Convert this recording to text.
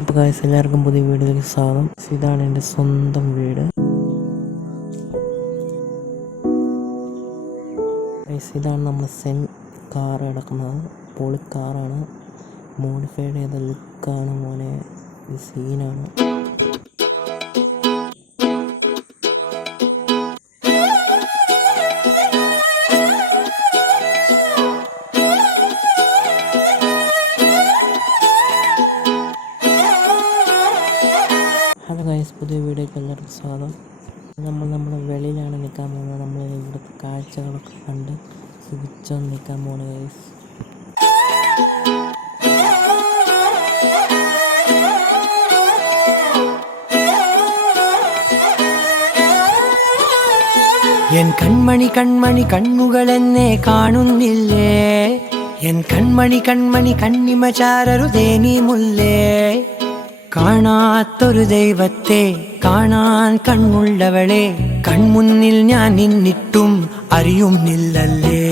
അപ്പോൾ ഗൈസ് എല്ലാവർക്കും പുതിയ വീഡിയോയിലേക്ക് സ്വാഗതം. ഇതാണ് എൻ്റെ സ്വന്തം വീട്. ഗൈസ് ഇതാണ് നമ്മുടെ സെൻ കാർ കിടക്കുന്നത്. പൊളി കാറാണ്, മോഡിഫൈഡ് ചെയ്ത ലുക്കാണ് മോനെ. ഇത് സീനാണ്. ഹലോ ഗൈസ്, പുതിയ വീഡിയോയ്ക്ക് എല്ലാവർക്കും സ്വാഗതം. നമ്മുടെ വെളിയിലാണ് നിൽക്കാൻ പോകുന്നത്. നമ്മൾ ഇവിടുത്തെ കാഴ്ചകളൊക്കെ കണ്ട് സുഖിച്ചൊന്ന് നിൽക്കാൻ പോകുന്നത് ഗൈസ്. എൻ കൺമണി കൺമണി കണ്ണുകളെന്നെ കാണുന്നില്ലേ, എൻ കൺമണി കൺമണി കണ്ണിമ ചാരരുതേ നീ മുല്ലേ. കാണാത്തൊരു ദൈവത്തെ കാണാൻ കണ്ണുള്ളവളെ, കൺമുന്നിൽ ഞാൻ നിന്നിട്ടും അറിയുന്നില്ലല്ലേ.